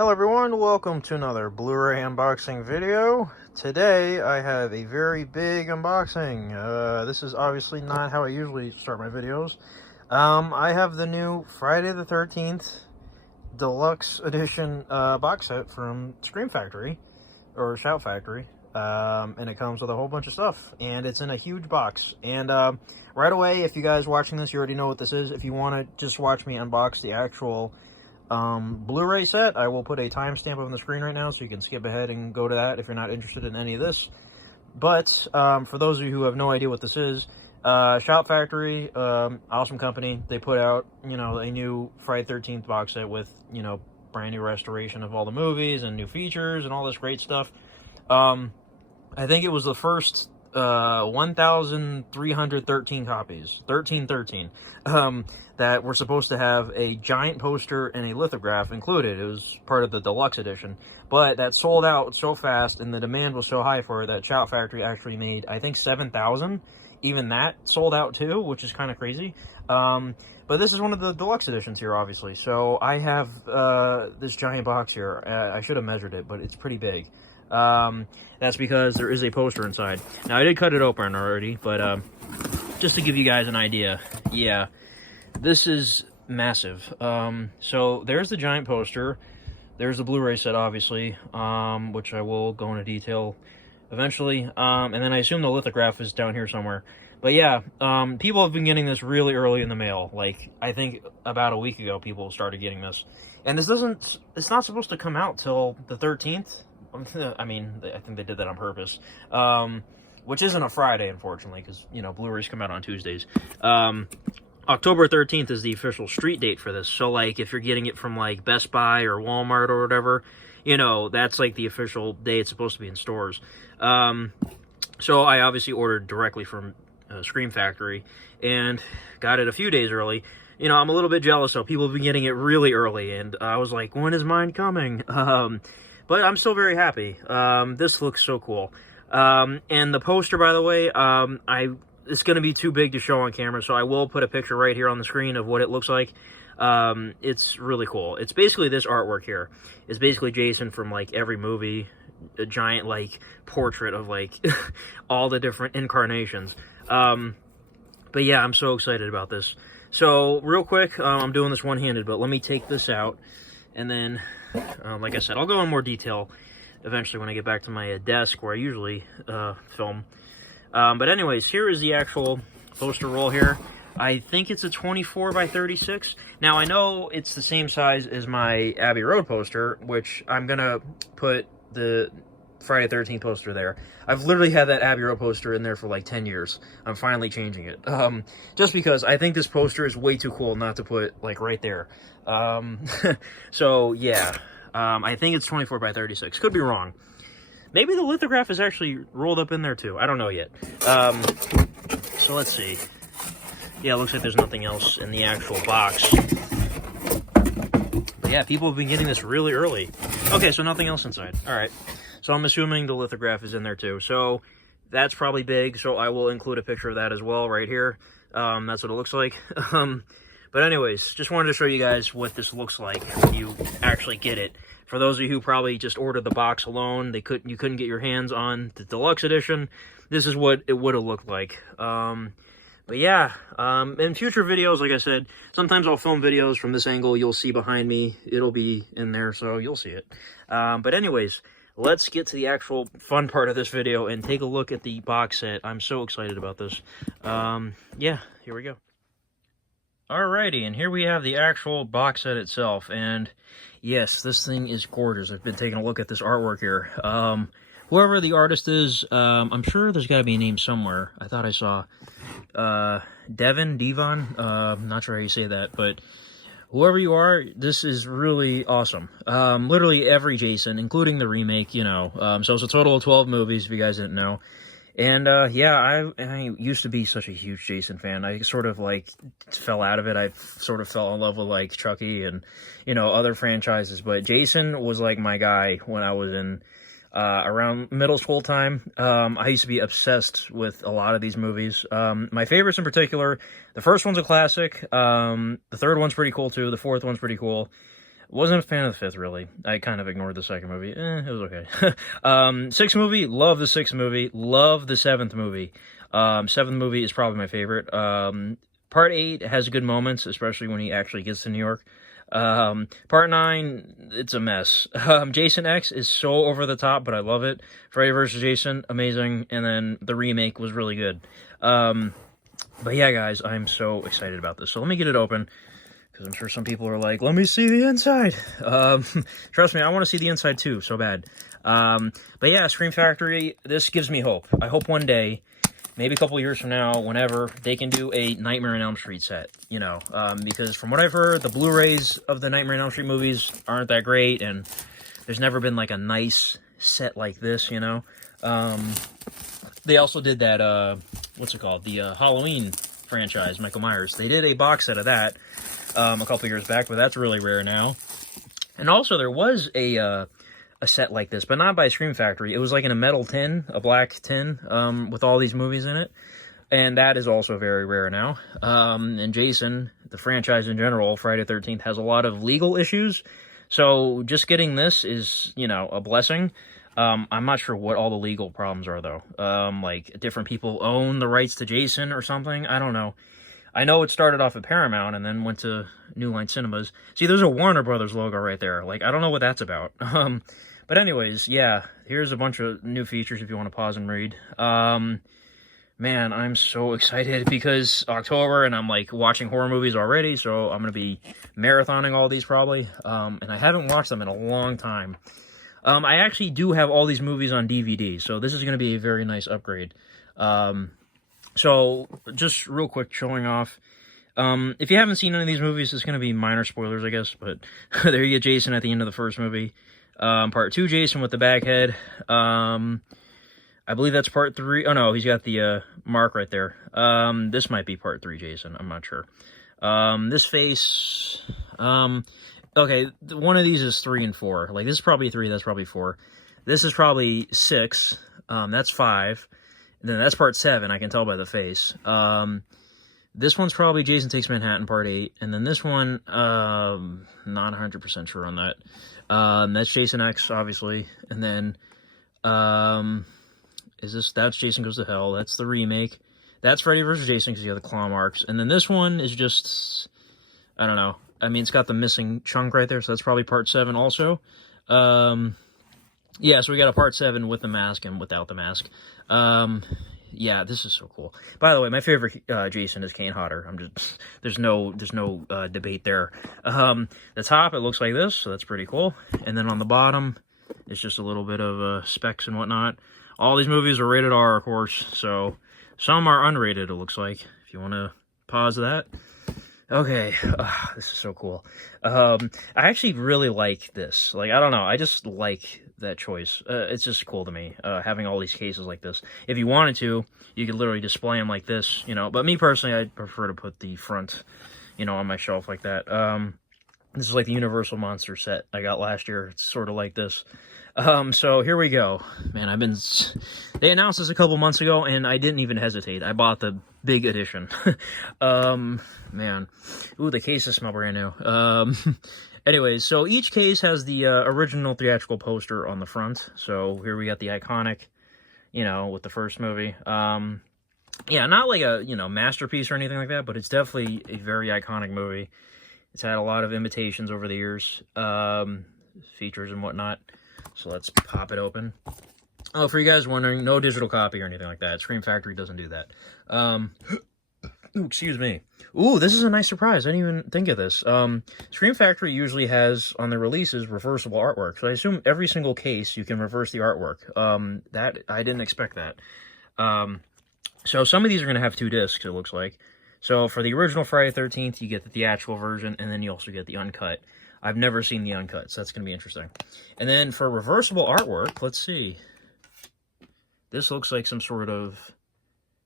Hello everyone, welcome to another Blu-ray unboxing video. Today I have a very big unboxing. This is obviously not how I usually start my videos. I have the new Friday the 13th Deluxe Edition box set from Scream Factory, or Shout Factory. And it comes with a whole bunch of stuff, and it's in a huge box. And right away, if you guys watching this, you already know what this is. If you want to just watch me unbox the actual Blu-ray set, I will put a timestamp on the screen right now so you can skip ahead and go to that if you're not interested in any of this. But for those of you who have no idea what this is, Shout Factory, awesome company. They put out, a new Friday 13th box set with, brand new restoration of all the movies and new features and all this great stuff. I think it was the first 1,313 copies, 1313, that were supposed to have a giant poster and a lithograph included. It was part of the deluxe edition, but that sold out so fast and the demand was so high for it that Shout Factory actually made, I think, 7,000. Even that sold out too, which is kind of crazy. But this is one of the deluxe editions here, obviously. So I have this giant box here. I should have measured it, but it's pretty big. That's because there is a poster inside. Now, I did cut it open already, but just to give you guys an idea, yeah, this is massive. So there's the giant poster. There's the Blu-ray set, obviously, which I will go into detail eventually. And then I assume the lithograph is down here somewhere. But yeah, people have been getting this really early in the mail. Like, I think about a week ago, people started getting this. And it's not supposed to come out till the 13th. I mean, I think they did that on purpose, which isn't a Friday, unfortunately, because, Blu-rays come out on Tuesdays. October 13th is the official street date for this, so, like, if you're getting it from, like, Best Buy or Walmart or whatever, that's, like, the official day it's supposed to be in stores. So I obviously ordered directly from Scream Factory and got it a few days early. I'm a little bit jealous, though. People have been getting it really early, and I was like, when is mine coming? But I'm still very happy. This looks so cool. And the poster, by the way, it's going to be too big to show on camera, so I will put a picture right here on the screen of what it looks like. It's really cool. It's basically this artwork here. It's basically Jason from, like, every movie. A giant, like, portrait of, like, all the different incarnations. But yeah, I'm so excited about this. So, real quick, I'm doing this one-handed, but let me take this out, and then... like I said, I'll go in more detail eventually when I get back to my desk where I usually film. But anyways, here is the actual poster roll here. I think it's a 24 by 36. Now, I know it's the same size as my Abbey Road poster, which I'm going to put the Friday the 13th poster there. I've literally had that Abbey Road poster in there for like 10 years. I'm finally changing it. Just because I think this poster is way too cool not to put, like, right there. So, yeah. I think it's 24 by 36. Could be wrong. Maybe the lithograph is actually rolled up in there, too. I don't know yet. So, let's see. Yeah, it looks like there's nothing else in the actual box. But, yeah, people have been getting this really early. Okay, so nothing else inside. All right. So I'm assuming the lithograph is in there too. So that's probably big. So I will include a picture of that as well right here. That's what it looks like. But anyways, just wanted to show you guys what this looks like when you actually get it. For those of you who probably just ordered the box alone, you couldn't get your hands on the deluxe edition. This is what it would have looked like. But yeah, in future videos, like I said, sometimes I'll film videos from this angle. You'll see behind me. It'll be in there, so you'll see it. But anyways, let's get to the actual fun part of this video and take a look at the box set. I'm so excited about this. Yeah, here we go. Alrighty, and here we have the actual box set itself. And yes, this thing is gorgeous. I've been taking a look at this artwork here. Whoever the artist is, I'm sure there's got to be a name somewhere. I thought I saw Devon. I'm not sure how you say that, but whoever you are, this is really awesome. Literally every Jason, including the remake, so it's a total of 12 movies, if you guys didn't know. And, yeah, I used to be such a huge Jason fan. I sort of, like, fell out of it. I sort of fell in love with, like, Chucky and, other franchises. But Jason was, like, my guy when I was in around middle school time. I used to be obsessed with a lot of these movies. My favorites in particular, the first one's a classic. The third one's pretty cool, too. The fourth one's pretty cool. Wasn't a fan of the fifth, really. I kind of ignored the second movie. It was okay. Sixth movie, love the sixth movie. Love the seventh movie. Seventh movie is probably my favorite. Part 8 has good moments, especially when he actually gets to New York. Part 9, it's a mess. Jason X is so over the top, but I love it. Freddy vs. Jason, amazing. And then the remake was really good. But yeah, guys, I'm so excited about this. So let me get it open, because I'm sure some people are like, let me see the inside. Trust me, I want to see the inside too, so bad. But yeah, Scream Factory, this gives me hope. I hope one day, maybe a couple years from now, whenever, they can do a Nightmare on Elm Street set, you know, because from what I've heard, the Blu-rays of the Nightmare on Elm Street movies aren't that great, and there's never been, like, a nice set like this, you know. They also did that, what's it called, the Halloween franchise, Michael Myers. They did a box set of that a couple years back, but that's really rare now. And also, there was a set like this, but not by Scream Factory. It was like in a metal tin, a black tin, with all these movies in it. And that is also very rare now. And Jason, the franchise in general, Friday the 13th, has a lot of legal issues. So just getting this is, you know, a blessing. I'm not sure what all the legal problems are, though. Like, different people own the rights to Jason or something. I don't know. I know it started off at Paramount and then went to New Line Cinemas. See, there's a Warner Brothers logo right there. Like, I don't know what that's about. But anyways, yeah, here's a bunch of new features if you want to pause and read. Man, I'm so excited because October and I'm like watching horror movies already, so I'm going to be marathoning all these probably. And I haven't watched them in a long time. I actually do have all these movies on DVD, so this is going to be a very nice upgrade. So just real quick showing off. If you haven't seen any of these movies, it's going to be minor spoilers, I guess, but there you get Jason at the end of the first movie. Part 2, Jason with the bag head. I believe that's part 3. Oh, no, he's got the mark right there. This might be part 3, Jason. I'm not sure. This face... okay, one of these is 3 and 4. Like, this is probably 3, that's probably 4. This is probably 6. That's 5. And then that's part 7, I can tell by the face. This one's probably Jason Takes Manhattan, part 8. And then this one, not 100% sure on that. That's Jason X, obviously. And then, that's Jason Goes to Hell. That's the remake. That's Freddy vs. Jason, because you have the claw marks. And then this one is just, I don't know. I mean, it's got the missing chunk right there, so that's probably part 7 also. Yeah, so we got a part 7 with the mask and without the mask. Yeah, this is so cool. By the way, my favorite Jason is Kane Hodder. There's no debate there. The top, it looks like this, so that's pretty cool. And then on the bottom, it's just a little bit of specs and whatnot. All these movies are rated R, of course, so some are unrated, it looks like. If you want to pause that. Okay, this is so cool. I actually really like this. Like, I don't know, I just like that choice. It's just cool to me, having all these cases like this. If you wanted to, you could literally display them like this, you know. But me personally, I'd prefer to put the front, you know, on my shelf like that. This is like the Universal Monster set I got last year. It's sort of like this. So here we go. Man, they announced this a couple months ago, and I didn't even hesitate. I bought the big edition. Man. Ooh, the cases smell brand new. Anyways, so each case has the original theatrical poster on the front. So here we got the iconic, you know, with the first movie. Yeah, not like a, you know, masterpiece or anything like that, but it's definitely a very iconic movie. It's had a lot of imitations over the years, features and whatnot. So let's pop it open. Oh, for you guys wondering, no digital copy or anything like that. Scream Factory doesn't do that. Ooh, excuse me. Ooh, this is a nice surprise. I didn't even think of this. Scream Factory usually has, on their releases, reversible artwork. So I assume every single case you can reverse the artwork. That I didn't expect that. So some of these are going to have 2 discs, it looks like. So for the original Friday the 13th, you get the theatrical version, and then you also get the uncut. I've never seen the uncut, so that's going to be interesting. And then for reversible artwork, let's see. This looks like some sort of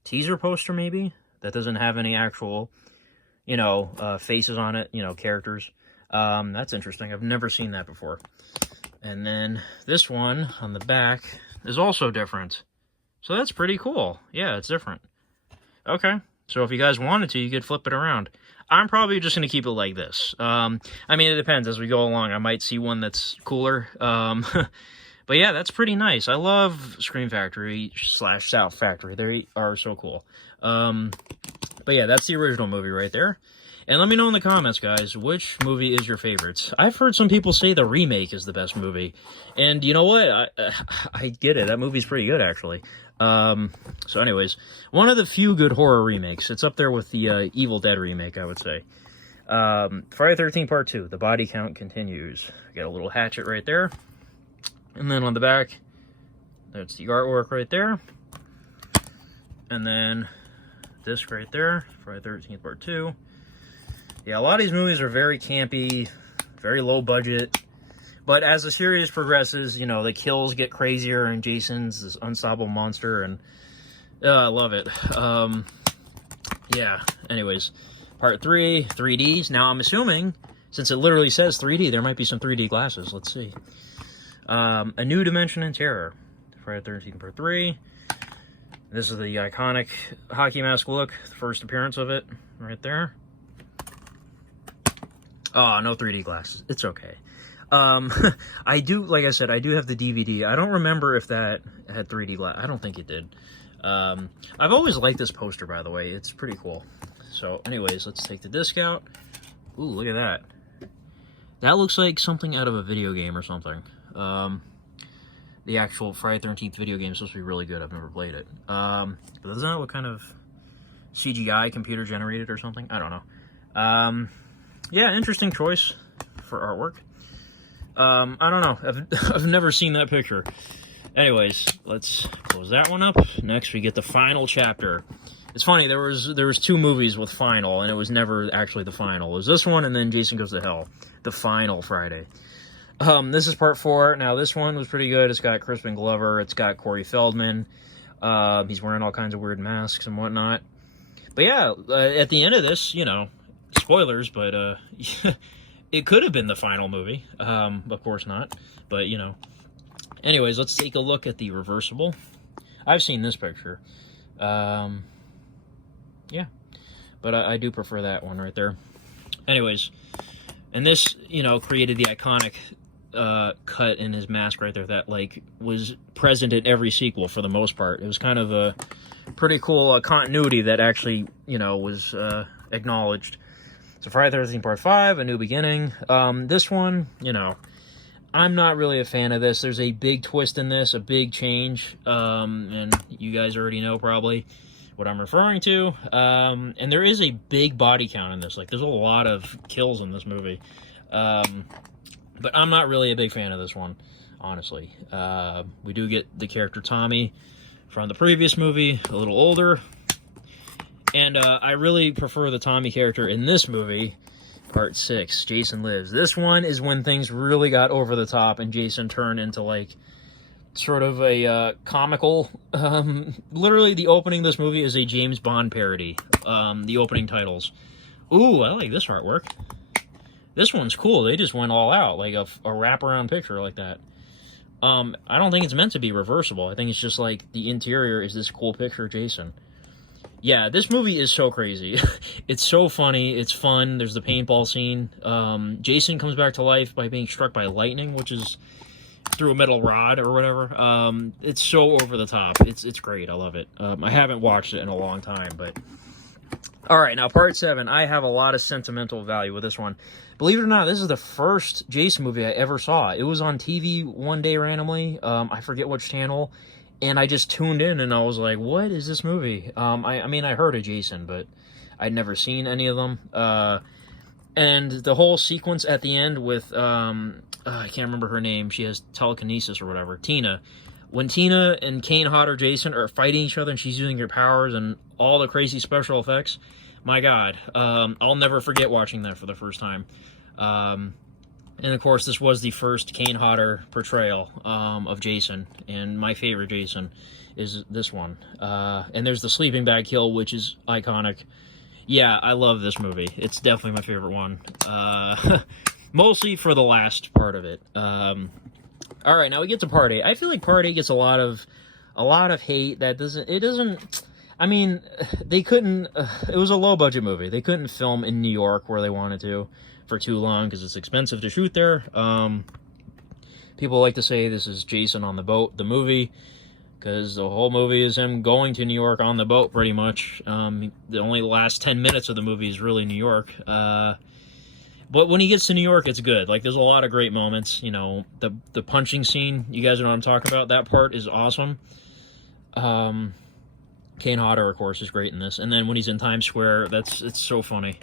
teaser poster, maybe, that doesn't have any actual, you know, faces on it, you know, characters. That's interesting. I've never seen that before. And then this one on the back is also different. So that's pretty cool. Yeah, it's different. Okay. So if you guys wanted to, you could flip it around. I'm probably just going to keep it like this. I mean, it depends. As we go along, I might see one that's cooler. But yeah, that's pretty nice. I love Scream Factory / Shout Factory. They are so cool. But yeah, that's the original movie right there. And let me know in the comments, guys, which movie is your favorite. I've heard some people say the remake is the best movie. And you know what? I get it. That movie's pretty good, actually. So anyways, one of the few good horror remakes. It's up there with the Evil Dead remake, I would say. Friday the 13th Part 2, The Body Count Continues. Got a little hatchet right there. And then on the back, that's the artwork right there. And then disc right there, Friday the 13th Part 2. Yeah, a lot of these movies are very campy, very low budget. But as the series progresses, you know, the kills get crazier and Jason's this unstoppable monster, and I love it. Yeah, anyways, Part 3, 3Ds. Now, I'm assuming, since it literally says 3D, there might be some 3D glasses. Let's see. A New Dimension in Terror, Friday the 13th Part 3. This is the iconic hockey mask look, the first appearance of it, right there. Oh, no 3D glasses. It's okay. I do, like I said, I do have the DVD. I don't remember if that had 3D glass. I don't think it did. I've always liked this poster, by the way. It's pretty cool. So, anyways, let's take the disc out. Ooh, look at that. That looks like something out of a video game or something. The actual Friday the 13th video game is supposed to be really good. I've never played it. But doesn't that look kind of CGI, computer generated or something? I don't know. Yeah, interesting choice for artwork. I don't know. I've never seen that picture. Anyways, let's close that one up. Next, we get the final chapter. It's funny, there was 2 movies with final, and it was never actually the final. It was this one, and then Jason Goes to Hell, the final Friday. This is part 4. Now, this one was pretty good. It's got Crispin Glover. It's got Corey Feldman. He's wearing all kinds of weird masks and whatnot. But yeah, at the end of this, you know, spoilers, but it could have been the final movie. Of course not, but you know. Anyways, let's take a look at the reversible. I've seen this picture. Yeah, but I do prefer that one right there. Anyways, and this, you know, created the iconic cut in his mask right there that, like, was present in every sequel for the most part. It was kind of a pretty cool continuity that actually, you know, was acknowledged. So Friday the 13th Part 5, A New Beginning. This one, you know, I'm not really a fan of this. There's a big twist in this, a big change, and you guys already know probably what I'm referring to. And there is a big body count in this. Like, there's a lot of kills in this movie. But I'm not really a big fan of this one, honestly. We do get the character Tommy from the previous movie, a little older. And I really prefer the Tommy character in this movie, Part 6, Jason Lives. This one is when things really got over the top and Jason turned into, like, sort of a comical... literally, the opening of this movie is a James Bond parody. The opening titles. Ooh, I like this artwork. This one's cool. They just went all out, like a wraparound picture like that. I don't think it's meant to be reversible. I think it's just like the interior is this cool picture of Jason. Yeah, this movie is so crazy. It's so funny. It's fun. There's the paintball scene. Jason comes back to life by being struck by lightning, which is through a metal rod or whatever. It's so over the top. It's great. I love it. I haven't watched it in a long time, but... Alright, now Part 7. I have a lot of sentimental value with this one. Believe it or not, this is the first Jason movie I ever saw. It was on TV one day randomly. I forget which channel. And I just tuned in and I was like, what is this movie? I mean, I heard of Jason, but I'd never seen any of them. And the whole sequence at the end with, I can't remember her name. She has telekinesis or whatever. Tina. When Tina and Kane Hodder Jason are fighting each other and she's using her powers and all the crazy special effects, my God, I'll never forget watching that for the first time. And of course, this was the first Kane Hodder portrayal of Jason, and my favorite Jason is this one. And there's the sleeping bag kill, which is iconic. Yeah, I love this movie. It's definitely my favorite one. Mostly for the last part of it. All right, now we get to Part 8. I feel like Part 8 gets a lot of hate that doesn't. I mean, they couldn't, it was a low-budget movie. They couldn't film in New York where they wanted to for too long because it's expensive to shoot there. People like to say this is Jason on the Boat, the movie, because the whole movie is him going to New York on the boat, pretty much. The only last 10 minutes of the movie is really New York. But when he gets to New York, it's good. Like, there's a lot of great moments. You know, the punching scene, you guys know what I'm talking about. That part is awesome. Kane Hodder, of course, is great in this. And then when he's in Times Square, it's so funny.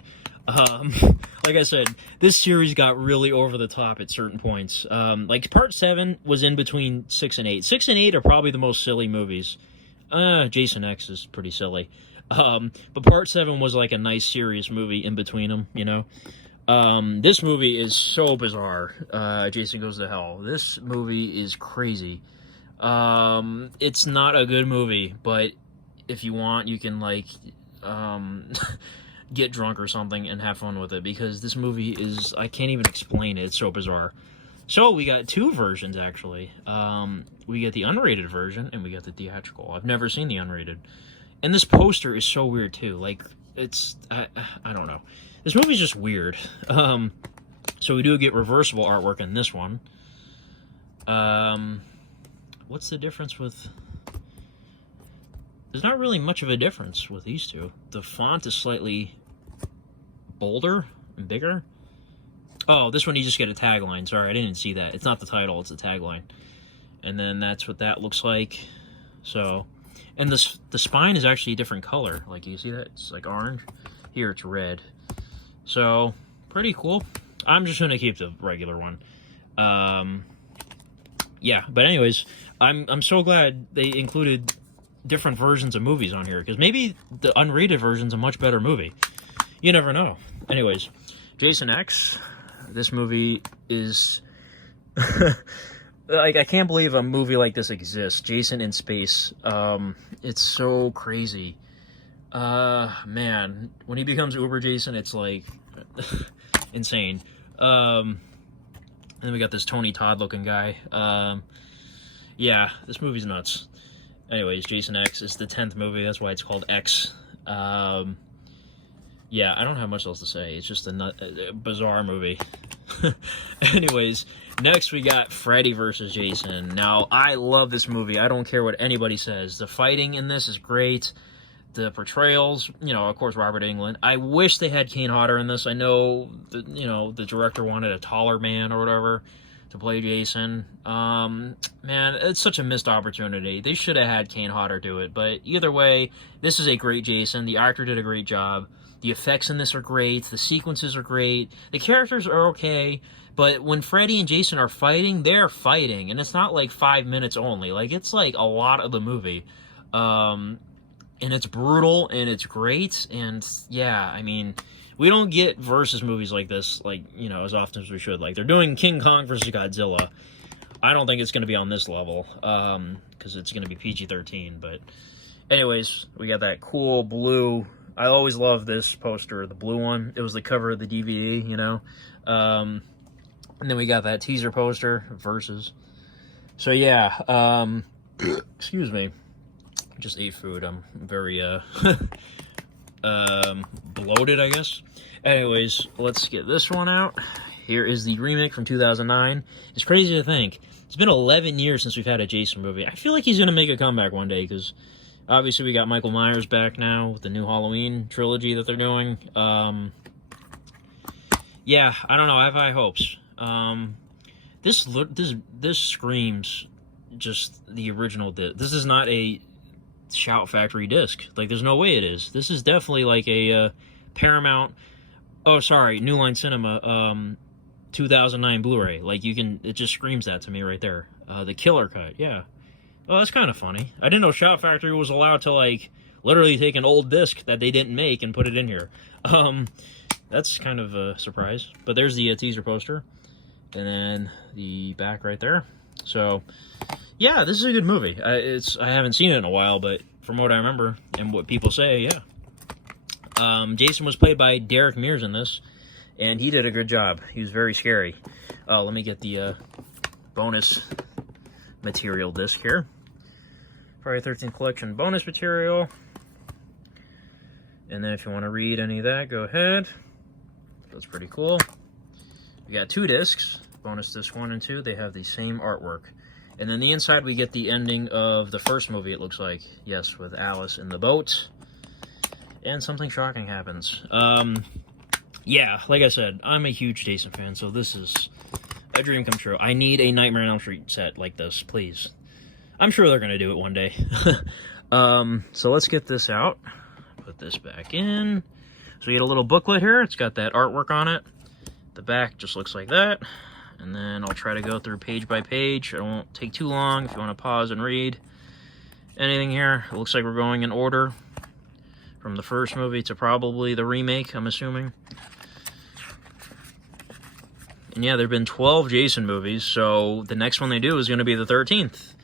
Like I said, this series got really over the top at certain points. Like, Part 7 was in between 6 and 8. 6 and 8 are probably the most silly movies. Jason X is pretty silly. But Part 7 was like a nice, serious movie in between them, you know? This movie is so bizarre. Jason Goes to Hell. This movie is crazy. It's not a good movie, but if you want, you can, like, get drunk or something and have fun with it, because this movie is, I can't even explain it. It's so bizarre. So we got two versions, actually. We get the unrated version and we got the theatrical. I've never seen the unrated. And this poster is so weird, too. Like, it's, I don't know. This movie's just weird. So we do get reversible artwork in this one. What's the difference with... There's not really much of a difference with these two. The font is slightly bolder and bigger. Oh, this one you just get a tagline. Sorry, I didn't see that. It's not the title, it's a tagline. And then that's what that looks like. So, and the spine is actually a different color. Like, you see that? It's like orange. Here it's red. So, pretty cool. I'm just gonna keep the regular one. Yeah, but anyways, I'm so glad they included different versions of movies on here, because maybe the unrated version's a much better movie. You never know. Anyways, Jason X, this movie is like, I can't believe a movie like this exists. Jason in space. It's so crazy. Man, when he becomes Uber Jason, it's like insane. And then we got this Tony Todd looking guy. Yeah, this movie's nuts. Anyways, Jason X is the 10th movie. That's why it's called X. Yeah, I don't have much else to say. It's just a bizarre movie. Anyways, next we got Freddy vs. Jason. Now, I love this movie. I don't care what anybody says. The fighting in this is great. The portrayals, you know, of course, Robert Englund. I wish they had Kane Hodder in this. I know, the director wanted a taller man or whatever to play Jason. Man, it's such a missed opportunity. They should have had Kane Hodder do it. But either way, this is a great Jason. The actor did a great job. The effects in this are great. The sequences are great. The characters are okay. But when Freddy and Jason are fighting, they're fighting. And it's not like 5 minutes only. Like, it's like a lot of the movie. And it's brutal, and it's great. And, yeah, I mean, we don't get versus movies like this, like, you know, as often as we should. Like, they're doing King Kong versus Godzilla. I don't think it's going to be on this level, because it's going to be PG-13. But anyways, we got that cool blue... I always love this poster, the blue one. It was the cover of the DVD, you know. And then we got that teaser poster, Versus. So, yeah, excuse me. Just ate food. I'm very, bloated, I guess. Anyways, let's get this one out. Here is the remake from 2009. It's crazy to think. It's been 11 years since we've had a Jason movie. I feel like he's going to make a comeback one day, because obviously we got Michael Myers back now with the new Halloween trilogy that they're doing. Yeah, I don't know. I have high hopes. This screams just the original disc. This is not a Shout Factory disc. Like, there's no way it is. This is definitely like a Paramount... Oh, sorry, New Line Cinema 2009 Blu-ray. Like, it just screams that to me right there. The killer cut, yeah. Oh, that's kind of funny. I didn't know Shout Factory was allowed to, like, literally take an old disc that they didn't make and put it in here. That's kind of a surprise. But there's the teaser poster. And then the back right there. So, yeah, this is a good movie. I haven't seen it in a while, but from what I remember and what people say, yeah. Jason was played by Derek Mears in this, and he did a good job. He was very scary. Let me get the bonus material disc here. Friday the 13th collection bonus material. And then if you want to read any of that, go ahead. That's pretty cool. We got 2 discs, bonus disc 1 and 2. They have the same artwork. And then the inside, we get the ending of the first movie, it looks like. Yes, with Alice in the boat. And something shocking happens. Yeah, like I said, I'm a huge Jason fan, so this is a dream come true. I need a Nightmare on Elm Street set like this, please. I'm sure they're going to do it one day. So let's get this out. Put this back in. So you get a little booklet here. It's got that artwork on it. The back just looks like that. And then I'll try to go through page by page. It won't take too long if you want to pause and read anything here. It looks like we're going in order from the first movie to probably the remake, I'm assuming. And yeah, there have been 12 Jason movies, so the next one they do is going to be the 13th.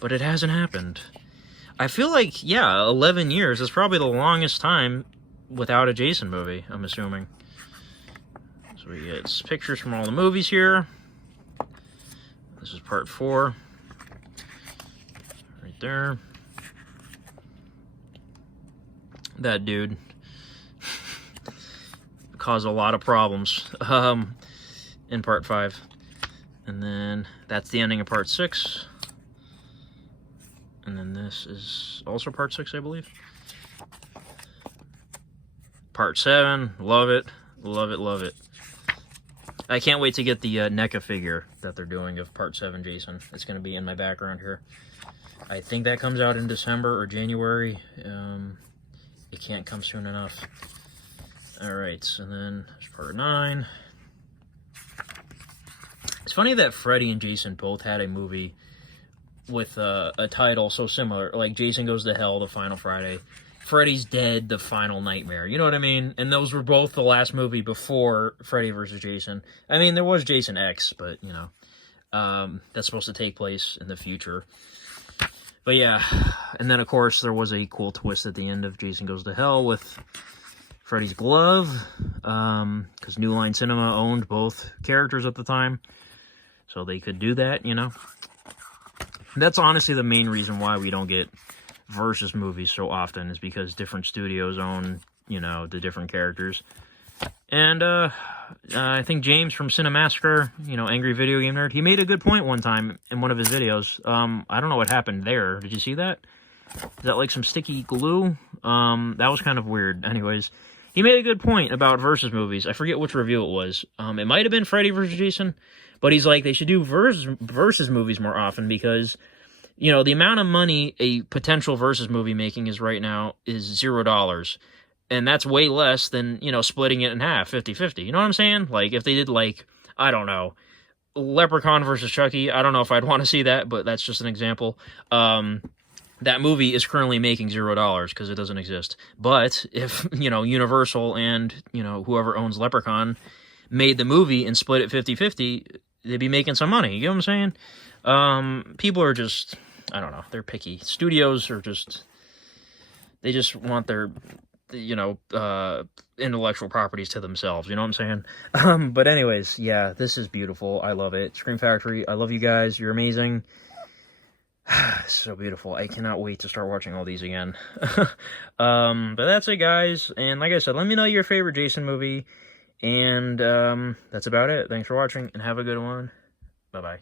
But it hasn't happened. I feel like, yeah, 11 years is probably the longest time without a Jason movie, I'm assuming. So we get pictures from all the movies here. This is part 4. Right there. That dude caused a lot of problems in part 5. And then that's the ending of part 6. And then this is also part 6, I believe. Part 7, love it, love it, love it. I can't wait to get the NECA figure that they're doing of part 7 Jason. It's going to be in my background here. I think that comes out in December or January. It can't come soon enough. Alright, and then there's part 9. It's funny that Freddy and Jason both had a movie with a title so similar, like Jason Goes to Hell, The Final Friday, Freddy's Dead, The Final Nightmare, you know what I mean? And those were both the last movie before Freddy vs. Jason. I mean, there was Jason X, but, you know, that's supposed to take place in the future. But yeah, and then, of course, there was a cool twist at the end of Jason Goes to Hell with Freddy's glove, because New Line Cinema owned both characters at the time, so they could do that, you know? That's honestly the main reason why we don't get versus movies so often, is because different studios own, you know, the different characters. And I think James from Cinemassacre, you know, Angry Video Game Nerd, he made a good point one time in one of his videos. I don't know what happened there. Did you see that? Is that like some sticky glue? That was kind of weird. Anyways, he made a good point about versus movies. I forget which review it was. It might have been Freddy vs. Jason. But he's like, they should do versus movies more often because, you know, the amount of money a potential versus movie making is right now is $0. And that's way less than, you know, splitting it in half, 50-50. You know what I'm saying? Like, if they did, like, I don't know, Leprechaun versus Chucky, I don't know if I'd want to see that, but that's just an example. That movie is currently making $0 because it doesn't exist. But if, you know, Universal and, you know, whoever owns Leprechaun made the movie and split it 50-50, they'd be making some money. You know what I'm saying? People are just, I don't know, they're picky. Studios are just, they just want their, you know, intellectual properties to themselves. You know what I'm saying? But anyways, yeah, this is beautiful. I love it. Scream Factory, I love you guys. You're amazing. So beautiful. I cannot wait to start watching all these again. But that's it, guys. And like I said, let me know your favorite Jason movie. And that's about it. Thanks for watching, and have a good one. Bye-bye.